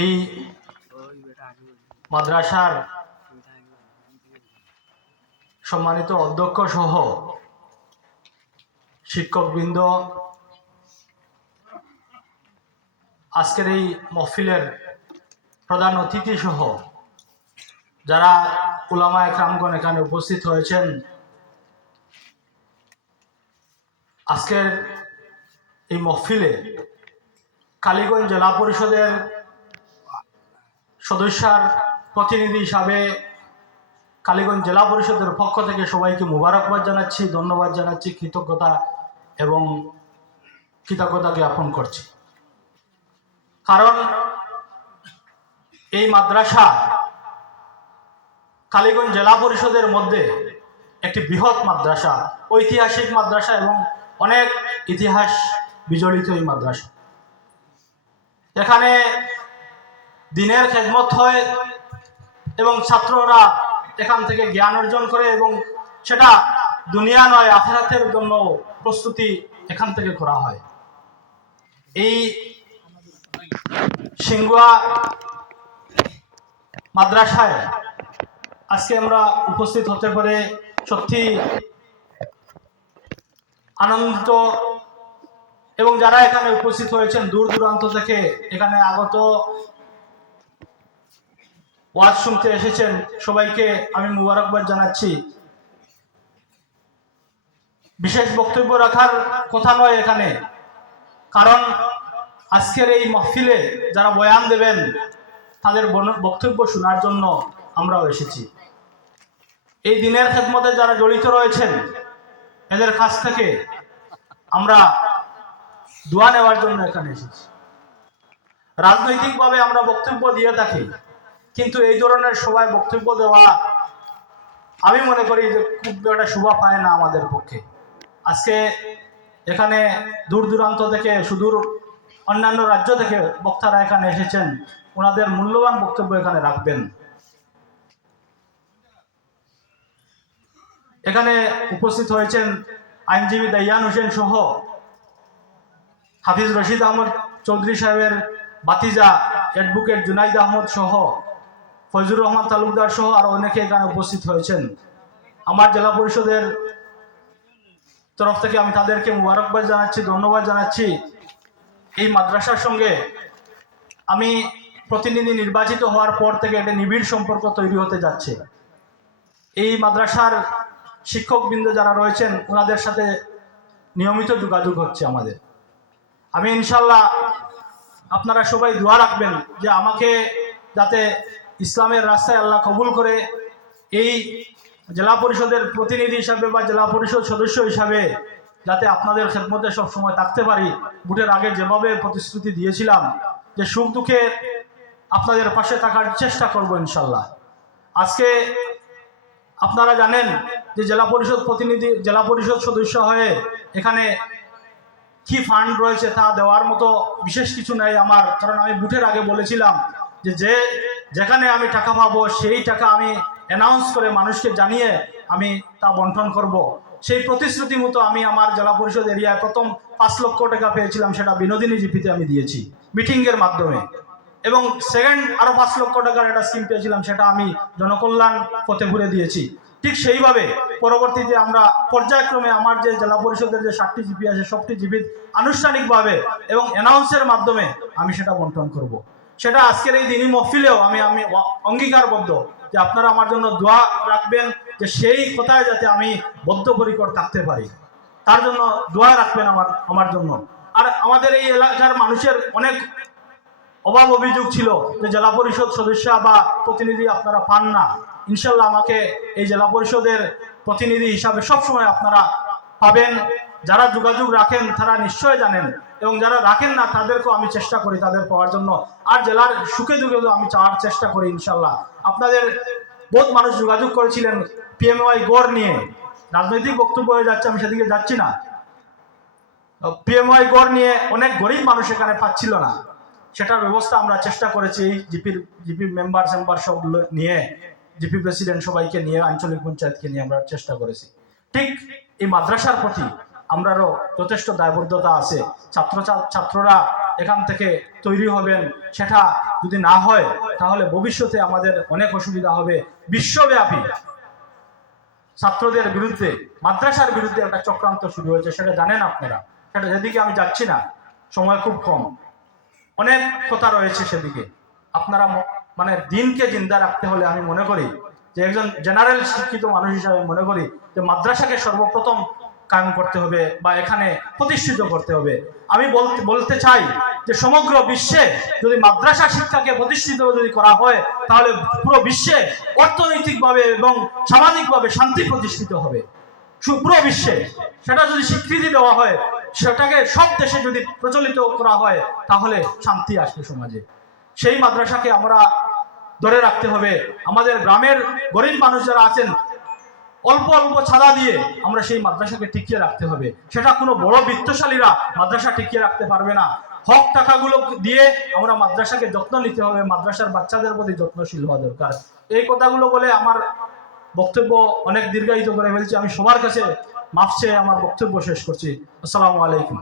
এই মাদ্রাসার সম্মানিত অধ্যক্ষ সহ শিক্ষকবৃন্দ, আজকের এই মহফিলের প্রধান অতিথি সহ যারা উলামা একরামগণ এখানে উপস্থিত হয়েছেন, আজকের এই মহফিলে কালীগঞ্জ জেলা পরিষদের সদস্যর প্রতিনিধি হিসাবে কালীগঞ্জ জেলা পরিষদের পক্ষ থেকে সবাইকে মুবারকবাদ জানাচ্ছি, ধন্যবাদ জানাচ্ছি, কৃতজ্ঞতা জ্ঞাপন করছি। কারণ এই মাদ্রাসা কালীগঞ্জ জেলা পরিষদের মধ্যে একটি বৃহৎ মাদ্রাসা, ঐতিহাসিক মাদ্রাসা এবং অনেক ইতিহাস বিজড়িত এই মাদ্রাসা। এখানে দিনের খেদমত হয় এবং ছাত্ররা এখান থেকে জ্ঞান অর্জন করে এবং সেটা দুনিয়া নয় আখিরাতের জন্য প্রস্তুতি এখান থেকে করা হয়। এই সিংগুয়া মাদ্রাসায় আজকে আমরা উপস্থিত হতে পারে সত্যি আনন্দিত, এবং যারা এখানে উপস্থিত হয়েছেন দূর দূরান্ত থেকে এখানে আগত ওয়াজ শুনতে এসেছেন, সবাইকে আমি মুবারকবাদ জানাচ্ছি। বিশেষ বক্তব্য রাখার কথা নয় এখানে, কারণ আজকের এই মাহফিলে যারা বয়ান দেবেন তাদের বক্তব্য শোনার জন্য আমরাও এসেছি। এই দিনের খেদমতে যারা জড়িত রয়েছেন এদের কাছ থেকে আমরা দোয়া নেওয়ার জন্য এখানে এসেছি। রাজনৈতিকভাবে আমরা বক্তব্য দিয়ে থাকি, কিন্তু এই ধরনের সবাই বক্তব্য দেওয়া আমি মনে করি যে খুব একটা শোভা পায় না আমাদের পক্ষে। আজকে এখানে দূর দূরান্ত থেকে, সুদূর অন্যান্য রাজ্য থেকে বক্তারা এখানে এসেছেন, ওনাদের মূল্যবান বক্তব্য এখানে রাখবেন। এখানে উপস্থিত হয়েছেন আইনজীবী দাইয়ান হোসেন সহ হাফিজ রশিদ আহমদ চৌধুরী সাহেবের বাতিজা অ্যাডভোকেট জুনাইদ আহমদ সহ ফজলুর রহমান তালুকদার সহ আরো অনেকে এখানে উপস্থিত হয়েছেন। আমার জেলা পরিষদের তরফ থেকে আমি তাদেরকে মুবারকবাদ জানাচ্ছি, ধন্যবাদ জানাচ্ছি। এই মাদ্রাসার সঙ্গে আমি প্রতিনিধি নির্বাচিত হওয়ার পর থেকে একটা নিবিড় সম্পর্ক তৈরি হতে যাচ্ছে। এই মাদ্রাসার শিক্ষকবৃন্দ যারা রয়েছেন ওনাদের সাথে নিয়মিত যোগাযোগ হচ্ছে আমাদের। আমি ইনশাল্লাহ, আপনারা সবাই দোয়া রাখবেন যে আমাকে যাতে ইসলামের রাস্তায় আল্লাহ কবুল করে এই জেলা পরিষদের প্রতিনিধি হিসাবে বা জেলা পরিষদ সদস্য হিসাবে যাতে আপনাদের খেদমতে সবসময় থাকতে পারি। ভোটের আগে যেভাবে প্রতিশ্রুতি দিয়েছিলাম যে সুখ দুঃখে আপনাদের পাশে থাকার চেষ্টা করব ইনশাল্লাহ। আজকে আপনারা জানেন যে জেলা পরিষদ সদস্য হয়ে এখানে কি ফান্ড রয়েছে তা দেওয়ার মতো বিশেষ কিছু নেই আমার, কারণ আমি ভোটের আগে বলেছিলাম যে যেখানে আমি টাকা পাবো সেই টাকা আমি অ্যানাউন্স করে মানুষকে জানিয়ে আমি তা বন্টন করব। সেই প্রতিশ্রুতি মতো আমি আমার জেলা পরিষদ এরিয়ায় প্রথম 5 লক্ষ টাকা পেয়েছিলাম, সেটা বিনোদিনী জিপিতে আমি দিয়েছি মিটিংয়ের মাধ্যমে, এবং সেকেন্ড আরো 5 লক্ষ টাকার একটা স্কিম পেয়েছিলাম, সেটা আমি জনকল্যাণ ফতেপুরে দিয়েছি। ঠিক সেইভাবে পরবর্তীতে আমরা পর্যায়ক্রমে আমার যে জেলা পরিষদের যে 7টি জিপি আছে সবটি জিপি আনুষ্ঠানিকভাবে এবং অ্যানাউন্সের মাধ্যমে আমি সেটা বন্টন করব। সেটা আজকের এই দিনই মহফিলেও আমি অঙ্গীকারবদ্ধ যে আপনারা আমার জন্য দোয়া রাখবেন যে সেই কথায় যাতে আমি বদ্ধপরিকর থাকতে পারি, তার জন্য দোয়া রাখবেন আমার জন্য। আর আমাদের এই এলাকার মানুষের অনেক অভাব অভিযোগ ছিল যে জেলা পরিষদ সদস্য বা প্রতিনিধি আপনারা পান না। ইনশাল্লাহ আমাকে এই জেলা পরিষদের প্রতিনিধি হিসাবে সবসময় আপনারা পাবেন। যারা যোগাযোগ রাখেন তারা নিশ্চয় জানেন, এবং যারা রাখেন না তাদেরকেও আমি চেষ্টা করি তাদের পাওয়ার জন্য। আর জেলার সুখে দুঃখে আমি চাওয়ার চেষ্টা করি ইনশাল্লাহ। আপনাদের বহুত মানুষ যোগাযোগ করেছিলেন পিএমওয়াই গড় নিয়ে, রাজনৈতিক বক্তব্য হয়ে যাচ্ছে, আমি সেদিকে যাচ্ছি না। পিএমওয়াই গড় নিয়ে অনেক গরিব মানুষ এখানে পাচ্ছিল না, সেটার ব্যবস্থা আমরা চেষ্টা করেছি জিপি মেম্বার সব নিয়ে, জিপি প্রেসিডেন্ট সবাইকে নিয়ে, আঞ্চলিক পঞ্চায়েতকে নিয়ে আমরা চেষ্টা করেছি। ঠিক এই মাদ্রাসার প্রতি আমরারও যথেষ্ট দায়বদ্ধতা আছে। ছাত্ররা এখান থেকে তৈরি হবেন, সেটা যদি না হয় তাহলে ভবিষ্যতে আমাদের অনেক অসুবিধা হবে। বিশ্বব্যাপী ছাত্রদের বিরুদ্ধে, মাদ্রাসার বিরুদ্ধে একটা চক্রান্ত শুরু হয়েছে, সেটা জানেন আপনারা। সেটা যেদিকে আমি যাচ্ছি না, সময় খুব কম, অনেক কথা রয়েছে সেদিকে। আপনারা মানে দিনকে জিন্দা রাখতে হলে আমি মনে করি যে একজন জেনারেল শিক্ষিত মানুষ হিসাবে মনে করি যে মাদ্রাসাকে সর্বপ্রথম কায়েম করতে হবে বা এখানে প্রতিষ্ঠিত করতে হবে। আমি বলতে চাই যে সমগ্র বিশ্বে যদি মাদ্রাসা শিক্ষাকে প্রতিষ্ঠিত যদি করা হয় তাহলে পুরো বিশ্বে অর্থনৈতিকভাবে এবং সামাজিকভাবে শান্তি প্রতিষ্ঠিত হবে। পুরো বিশ্বে সেটা যদি স্বীকৃতি দেওয়া হয়, সেটাকে সব দেশে যদি প্রচলিত করা হয় তাহলে শান্তি আসবে সমাজে। সেই মাদ্রাসাকে আমরা ধরে রাখতে হবে। আমাদের গ্রামের গরিব মানুষ যারা আছেন, অল্প অল্প ছাড়া দিয়ে আমরা সেই মাদ্রাসাকে টিকিয়ে রাখতে হবে। সেটা কোনো বড় বিত্তশালীরা মাদ্রাসা টিকিয়ে রাখতে পারবে না। হক টাকাগুলো দিয়ে আমরা মাদ্রাসাকে যত্ন নিতে হবে, মাদ্রাসার বাচ্চাদের প্রতি যত্নশীল হওয়া দরকার। এই কথাগুলো বলে আমার বক্তব্য অনেক দীর্ঘায়িত করে ফেলছি। আমি সবার কাছে মাফ চেয়ে আমার বক্তব্য শেষ করছি। আসসালামু আলাইকুম।